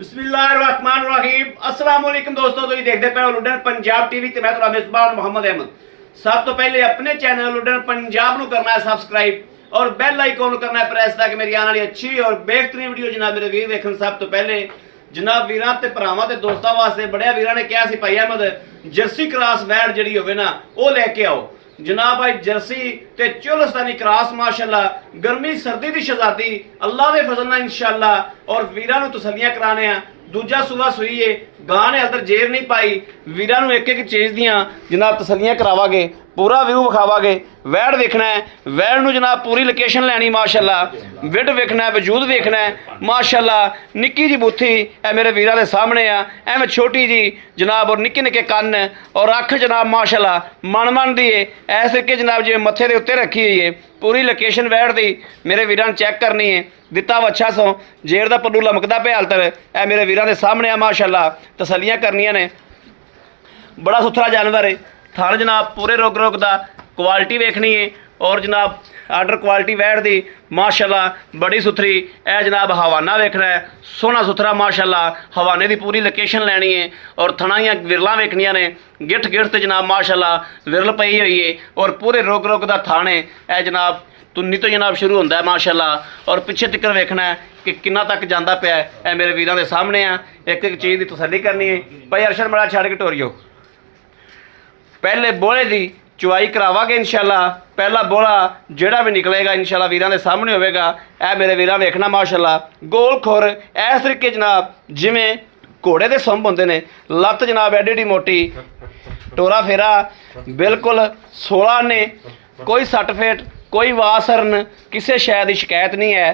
बिस्मिल्लाहिर्रहमानिर्रहीम अस्सलाम वालेकुम दोस्तों, तुम देखते पे लुडन पंजाब टीवी ते मैं तुहाडा मेजबान मोहम्मद अहमद। सब तो पहले अपने चैनल लुडन पंजाब ਨੂੰ करना है सब्सक्राइब और बेल आइकॉन करना है प्रेस ताकि मेरी आने वाली अच्छी और बेहतरीन वीडियो जनाब मेरे वीर देखन। सब तो पहले जनाब वीरां ते भरावां ते दोस्तां वास्ते बड़े वीरां ने कहा सी भाई अहमद जर्सी क्रॉस वैट जिहड़ी होवे ना वो लेके आओ जनाब। भाई जर्सी ते चोलस्तानी क्रॉस माशाअल्लाह गर्मी सर्दी दी शहजादी अल्लाह दे फजल नाल इंशाअल्लाह और वीरां नूं तसल्लियां कराने आ। दूजा सूबा सूई है गां ने अंदर जेर नहीं पाई, वीरां नूं एक एक चीज़ दियां जनाब तसल्लियां करावांगे, पूरा व्यू विखावांगे। वैड देखना है, वैड नूं जनाब पूरी लोकेशन लैनी माशाअल्लाह, विड वेखना है, वजूद वेखना है माशाअल्लाह। निक्की जी बुत्थी ए मेरे वीरां दे सामने आ, एवें छोटी जी जनाब और निक्के निक्के कन्न और अख जनाब माशाअल्लाह मन मन दी है ऐस तरीके जनाब जिवें मत्थे दे उत्ते रखी हुई है। पूरी लोकेशन वैड दी मेरे वीरां चैक करनी है। दिता वच्छा सो जेर दा पल्लू लमकदा पे हाल तक ए मेरे वीरां दे सामने आ माशाअल्लाह, तसल्लियां करनियां ने। बड़ा सुथरा जानवर है, थान जनाब पूरे रोक रोक दा क्वालिटी वेखनी है और जनाब आर्डर क्वालिटी वैड दी माशाअल्लाह बड़ी सुथरी। ए जनाब हवाना वेखना है, सोहना सुथरा माशाअल्लाह हवाने दी पूरी लोकेशन लैनी है और थणाइयां विरलां वेखनियां ने। गिठ गिठ ते जनाब माशाअल्लाह विरल पई हुई है और पूरे रोक रोक दा थान है। ए जनाब तुन्नी तो जनाब शुरू होंदा है माशाअल्लाह और पिछे तक वेखना है कि किन्ना तक जांदा पिया है। ए मेरे वीरां दे सामने आ, एक एक चीज़ की तसल्ली करनी है। भाई अरशद बड़ा छड़ के टोरियो पहले बोले दी चुवाई करावांगे इंशाअल्लाह। पहला बोला जेड़ा भी निकलेगा इंशाअल्लाह वीरां दे सामने होवेगा। ए मेरे वीरां वेखना माशाअल्लाह गोल खुर इस तरीके जनाब जिवें घोड़े दे सुंभ होंदे ने, लत्त जनाब एडी एडी मोटी, टोरा फेरा बिल्कुल 16 ने, कोई सट फेट कोई वासरन किसी शय की शिकायत नहीं है।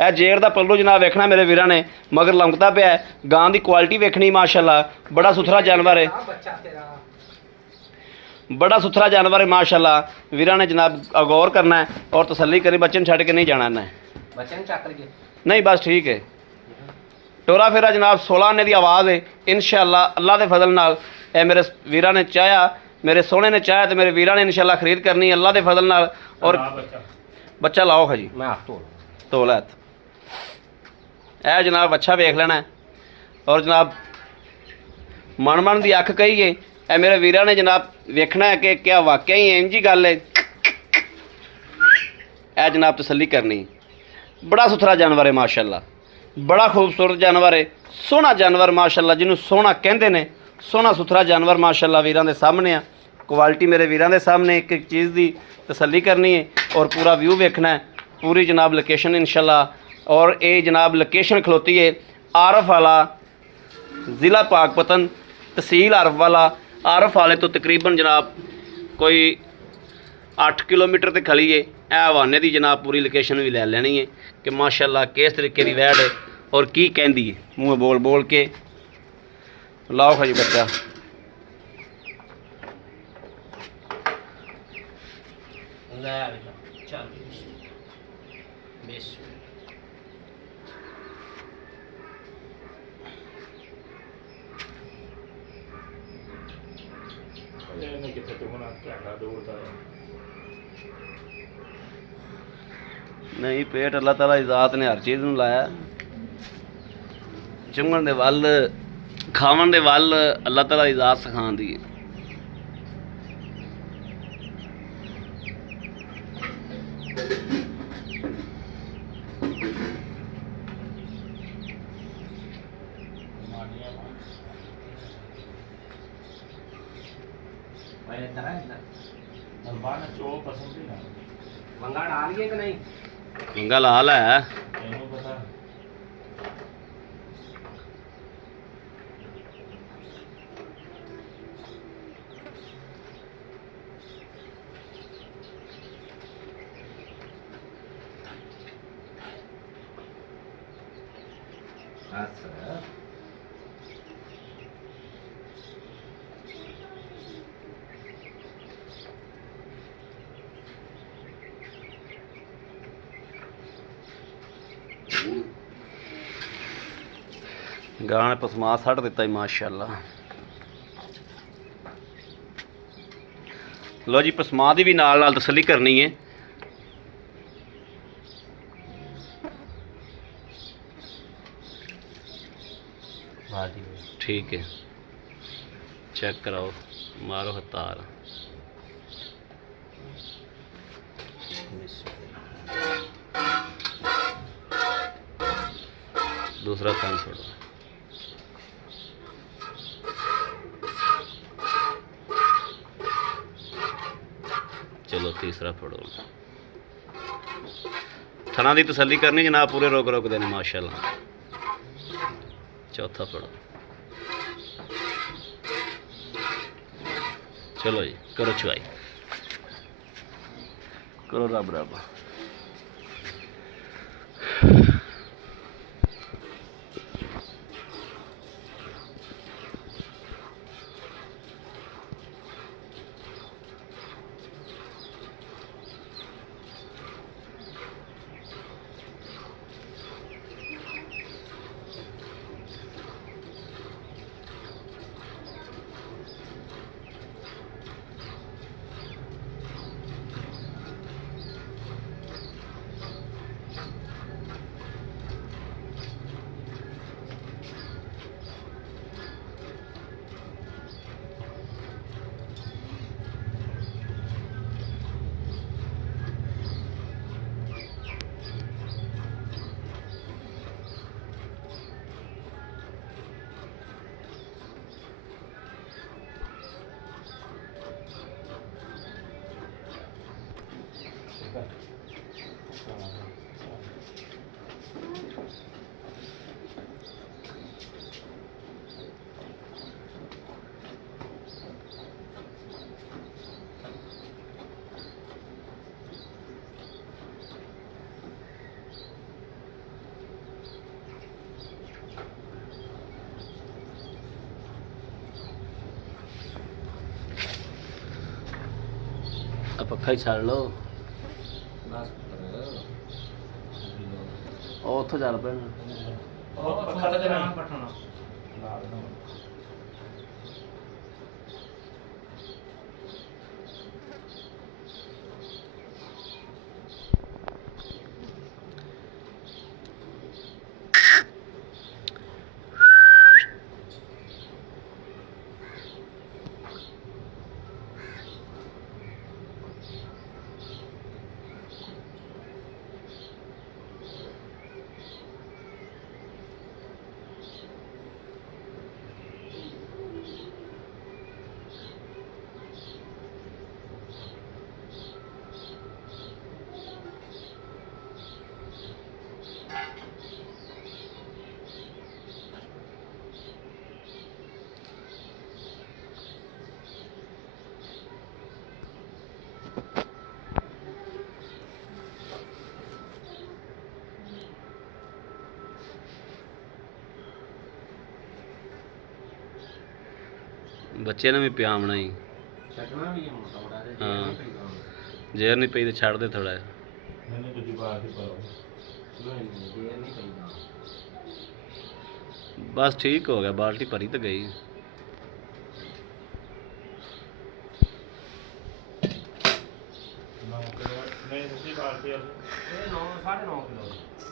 ए जेर दा पल्लू जनाब वेखना मेरे वीरां ने मगर लमकदा पिया है। गां दी क्वालिटी वेखनी माशाअल्लाह, बड़ा सुथरा जानवर है, बड़ा सुथरा जानवर है माशाअल्लाह। वीरां ने जनाब गौर करना है और तसल्ली करी, बच्चे छड़ के नहीं जाना इन्हें, नहीं बस ठीक है। टोरा फेरा जनाब 16 आने की आवाज़ है इंशाअल्लाह अल्लाह के फजल नाल। ए मेरे वीरां ने चाहया, मेरे सोहने ने चाहया तो मेरे वीरां ने इंशाअल्लाह खरीद करनी अल्लाह के फजल नाल। और बच्चा लाओ खजी मैं तो लैत ए जनाब अच्छा वेख लेना है और जनाब मन मन की अख कही है। ए मेरे वीरां ने जनाब वेखना है कि क्या वाकई इंज ही गल है। ए जनाब तसल्ली करनी, बड़ा सुथरा जानवर है माशाअल्लाह, बड़ा खूबसूरत जानवर है, सोहना जानवर माशाअल्लाह, जिन्हों सोहना कहंदे ने, सोहना सुथरा जानवर माशाअल्लाह वीरां दे सामने आ। क्वालिटी मेरे वीरां दे सामने एक एक चीज़ की तसल्ली करनी है और पूरा व्यू वेखना है, पूरी जनाब लोकेशन इंशाअल्लाह। और ये जनाब लोकेशन खलोती है आरफ वाला, ज़िला पाकपतन, तहसील आरफ वाला। आरफ वाले तो तकरीबन जनाब कोई 8 किलोमीटर ते खली है। ए हवाने की जनाब पूरी लोकेशन भी लै लेनी है कि माशाअल्लाह किस तरीके की वैड है और की कहती है, मूँह बोल बोल के लाओ खजी बच्चा। नहीं पेट अल्लाह ताला की ज़ात ने हर चीज़ में लाया, चुंगण दे वल खावन दे वल अल्लाह ताला की ज़ात सिखांदी है। मंगा लाल है गां ने पसमा सट दिता ही माशाअल्लाह। लो जी पसमा की भी नाल नाल तसल्ली करनी है। ਬਾਲਟੀ ठीक है चेक कराओ मारो हतार दूसरा कान छोड़ो चलो तीसरा फड़ो थना की तसल्ली करनी जनाब पूरे रोक रोक देने माशाल्लाह चौथा फड़ो चलो जी करो चुवाई करो रब रब पक्खा ही छड़ लो उतो चल पे बच्चे ने भी पियामना ही हाँ जेर नहीं पई तो छड़ दे थोड़ा बस ठीक हो गया बाल्टी भरी तो गई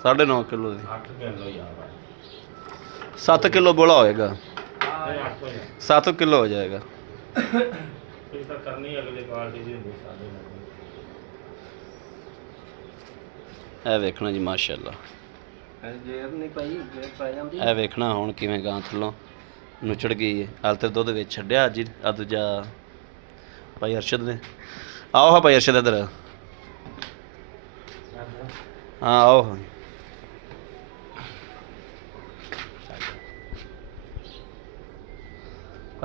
साढ़े 9 किलो 7 किलो बोला होएगा 7 किलो हो जाएगा ਇਹ ਵੇਖਣਾ ਜੀ ਮਾਸ਼ਾਅੱਲਾ ਇਹ ਵੇਖਣਾ ਹੁਣ ਕਿਵੇਂ ਗਾਂ ਥੱਲੋਂ ਨੁਚੜ ਗਈ ਹੈ ਹਾਲ ਤੇ ਦੁੱਧ ਵਿੱਚ ਛੱਡਿਆ ਅੱਜ ਆ ਦੂਜਾ ਭਾਈ ਅਰਸ਼ਦ ਨੇ ਆਓ ਹਾਂ ਭਾਈ ਅਰਸ਼ਦ ਇੱਧਰ ਹਾਂ ਆਓ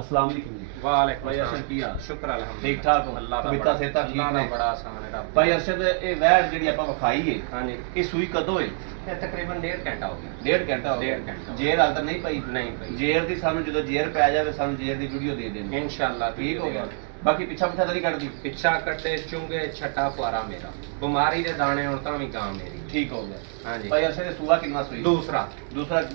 अस्सलाम वालेकुम वालेकुम भाई अरशद की हाल शुक्र अल्हम्दुलिल्लाह ठीक ठाक हो अल्लाह दा बिता सेहता ठीक ने बड़ा आसान है रब भाई अरशद ये वैट ਜਿਹੜੀ ਆਪਾਂ ਵਿਖਾਈ ਹੈ हां जी ਇਹ ਸੂਈ ਕਦੋਂ ਹੈ ये तकरीबन 1.5 घंटा हो गया 1.5 ਘੰਟਾ ਹੋ ਗਿਆ 1.5 घंटा ਜੇਰ ਹਾਲ ਤੱਕ ਨਹੀਂ ਪਈ नहीं भाई ਜੇਰ ਦੀ ਸਾਨੂੰ ਜਦੋਂ ਜੇਰ ਪੈ ਜਾਵੇ ਸਾਨੂੰ ਜੇਰ ਦੀ ਵੀਡੀਓ ਦੇ ਦੇਣੀ इंशाल्लाह ठीक हो गया ਬਾਕੀ ਪਿੱਛਾ ਤਾਂ ਨਹੀਂ ਕੱਢਦੀ। ਪਿੱਛਾ ਕੱਟੇ ਚੁੰਗੇ ਛੱਟਾ ਪੁਆਰਾ ਮੇਰਾ, ਬਿਮਾਰੀ ਦੇ ਦਾਣੇ ਹੁਣ ਤਾਂ ਵੀ ਗਾਂ ਮੇਰੀ। ਠੀਕ ਹੋ ਗਿਆ। ਹਾਂਜੀ ਭਾਈ ਅਰਸ਼ਦ ਦੇ ਸੂਆ ਕਿੰਨਾ ਸੂਈ? ਦੂਸਰਾ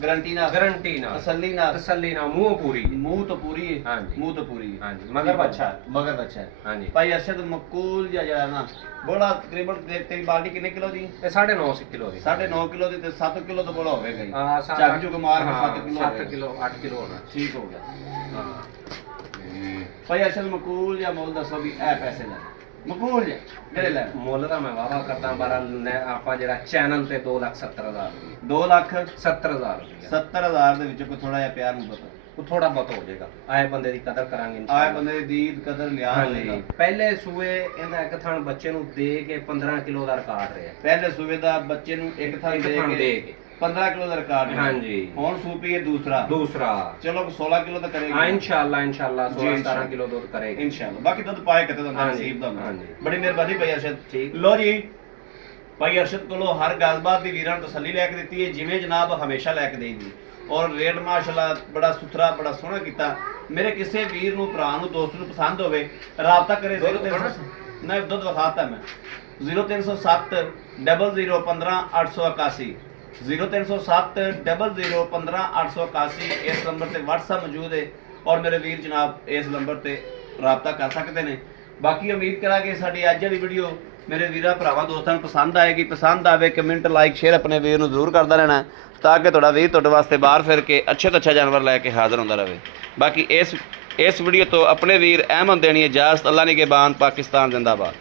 ਗਾਰੰਟੀ ਨਾਲ ਗਾਰੰਟੀ ਨਾਲ ਤਸੱਲੀ ਨਾਲ ਤਸੱਲੀ ਨਾਲ ਮੂੰਹ ਪੂਰੀ ਮੂੰਹ ਤੋਂ ਪੂਰੀ ਹੈ। ਹਾਂਜੀ। ਮੂੰਹ ਤੋਂ ਪੂਰੀ ਹੈ। ਹਾਂਜੀ ਮਗਰ ਬੱਚਾ ਮਗਰ ਬੱਚਾ ਹੈ। ਹਾਂਜੀ ਭਾਈ ਅਰਸ਼ਦ ਮਕੂਲ ਜਿਹੜਾ ਨਾ ਬੋਲਾ ਤਕਰੀਬਨ ਤੇਰੀ ਬਾਲਟੀ ਕਿੰਨੇ ਕਿਲੋ ਦੀ? ਇਹ 9.5 ਕਿਲੋ ਦੀ। 9.5 ਕਿਲੋ ਦੀ ਤੇ 7 ਕਿਲੋ ਤੋਂ ਬੋਲਾ ਹੋਵੇਗਾ ਹੀ। ਹਾਂ ਚੱਕ ਚੁੱਕ ਮਾਰ ਕੇ 7 ਕਿਲੋ 7 ਕਿਲੋ 8 ਕਿਲੋ ਹੋਣਾ। ਠੀਕ ਹੋ ਗਿਆ। ਭਾਈ ਅਰਸ਼ਦ ਮਕੂਲ ਜਾਂ ਮੁੱਲ ਦੱਸੋ ਵੀ ਇਹ ਪੈਸੇ ਲੈ ਮਕੂਲ ਜਿਹੜੇ ਲੈ ਮੁੱਲ ਤਾਂ ਮੈਂ ਵਾਵਾ ਕਰਦਾ ਪਰ ਆਪਾਂ ਜਿਹੜਾ ਚੈਨਲ ਤੇ 2,70,000 2 ਲੱਖ 70,000 70,000 ਦੇ ਵਿੱਚੋਂ ਕੋਈ ਥੋੜਾ ਜਿਹਾ ਪਿਆਰ ਨੂੰ ਪਤਾ ਉਹ ਥੋੜਾ ਬਹੁਤ ਹੋ ਜਾਏਗਾ। ਆਏ ਬੰਦੇ ਦੀ ਕਦਰ ਕਰਾਂਗੇ ਆਏ ਇਨਸ਼ਾਅੱਲਾ। ਬੰਦੇ ਦੀ ਦੀਦ ਕਦਰ ਲਿਆ ਹੋਵੇਗਾ। ਹਾਂਜੀ ਪਹਿਲੇ ਸੂਏ ਇਹਦਾ ਇੱਕ ਥਣ ਬੱਚੇ ਨੂੰ ਦੇ ਕੇ 15 ਕਿਲੋ ਦਾ ਰਿਕਾਰਡ ਰਿਹਾ। ਪਹਿਲੇ ਸੂਬੇ ਦਾ ਬੱਚੇ ਨੂੰ ਇੱਕ ਥਾਂ ਇੱਕ ਦੇ ਥਣ ਕੇ ਦੇ ਕੇ 15 ਕਿਲੋ ਦਾ ਰਿਕਾਰਡ ਹੈ। ਹਾਂਜੀ ਹੁਣ ਸੂਪੀ ਹੈ ਦੂਸਰਾ ਚਲੋ 16 ਕਿਲੋ ਤਾਂ ਕਰੇਗਾ। ਹਾਂ ਇਨਸ਼ਾਅੱਲਾ 16 ਇੰਸ਼ਾਅੱਲਾ। 17 ਕਿਲੋ ਦੁੱਧ ਕਰੇਗਾ ਇਨਸ਼ਾਅੱਲਾ। ਬਾਕੀ ਦੁੱਧ ਪਾਏ ਕਿਤੇ ਦਾ ਹਾਂਜੀ, ਨਸੀਬ ਦਾ ਹੁੰਦਾ। ਹਾਂਜੀ। ਬੜੀ ਮਿਹਰਬਾਨੀ ਭਾਈ ਅਰਸ਼ਦ। ਠੀਕ। ਲੋ ਜੀ ਭਾਈ ਅਰਸ਼ਦ ਕੋਲੋਂ ਹਰ ਗੱਲਬਾਤ ਦੀ ਵੀਰਾਂ ਨੂੰ ਤਸੱਲੀ ਲੈ ਕੇ ਦਿੱਤੀ ਹੈ ਜਿਵੇਂ ਜਨਾਬ ਹਮੇਸ਼ਾ ਲੈ ਕੇ ਦੇਈਦੀ। ਔਰ ਰੇਟ ਮਾਸ਼ਾਅੱਲਾ ਬੜਾ ਸੁਥਰਾ ਬੜਾ ਸੋਹਣਾ ਕੀਤਾ। ਮੇਰੇ ਕਿਸੇ ਵੀਰ ਨੂੰ ਭਰਾ ਨੂੰ ਦੋਸਤ ਨੂੰ ਪਸੰਦ ਹੋਵੇ ਰਾਬਤਾ ਕਰੇ। ਦੁੱਧ 0300 ਨਾ ਦੁੱਧ ਵਿਖਾਤਾ ਮੈਂ 0307 00 15 881 0307 00 15 881 ਇਸ ਨੰਬਰ ਤੇ WhatsApp ਮੌਜੂਦ ਹੈ ਔਰ ਮੇਰੇ ਵੀਰ ਜਨਾਬ ਇਸ ਨੰਬਰ ਤੇ ਰਾਬਤਾ ਕਰ ਸਕਦੇ ਨੇ। ਬਾਕੀ ਉਮੀਦ ਕਰਾਂਗੇ ਸਾਡੀ ਅੱਜ ਵਾਲੀ ਵੀਡੀਓ ਮੇਰੇ ਵੀਰਾਂ ਭਰਾਵਾਂ ਦੋਸਤਾਂ ਨੂੰ ਪਸੰਦ ਆਏਗੀ। ਪਸੰਦ ਆਵੇ ਕਮੈਂਟ ਲਾਈਕ ਸ਼ੇਅਰ ਆਪਣੇ ਵੀਰ ਨੂੰ ਜ਼ਰੂਰ ਕਰਦਾ ਰਹਿਣਾ ਤਾਂ ਕਿ ਤੁਹਾਡਾ ਵੀਰ ਤੁਹਾਡੇ ਵਾਸਤੇ ਬਾਹਰ ਫਿਰ ਕੇ ਅੱਛੇ ਤੋਂ ਅੱਛਾ ਜਾਨਵਰ ਲੈ ਕੇ ਹਾਜ਼ਰ ਹੁੰਦਾ ਰਹੇ। ਬਾਕੀ ਇਸ ਵੀਡੀਓ ਤੋਂ ਆਪਣੇ ਵੀਰ ਅਹਿਮਦ ਦੇਣੀ ਇਜਾਜ਼ਤ। ਅੱਲਾ ਨਿਗਹਿਬਾਨ। ਪਾਕਿਸਤਾਨ ਜ਼ਿੰਦਾਬਾਦ।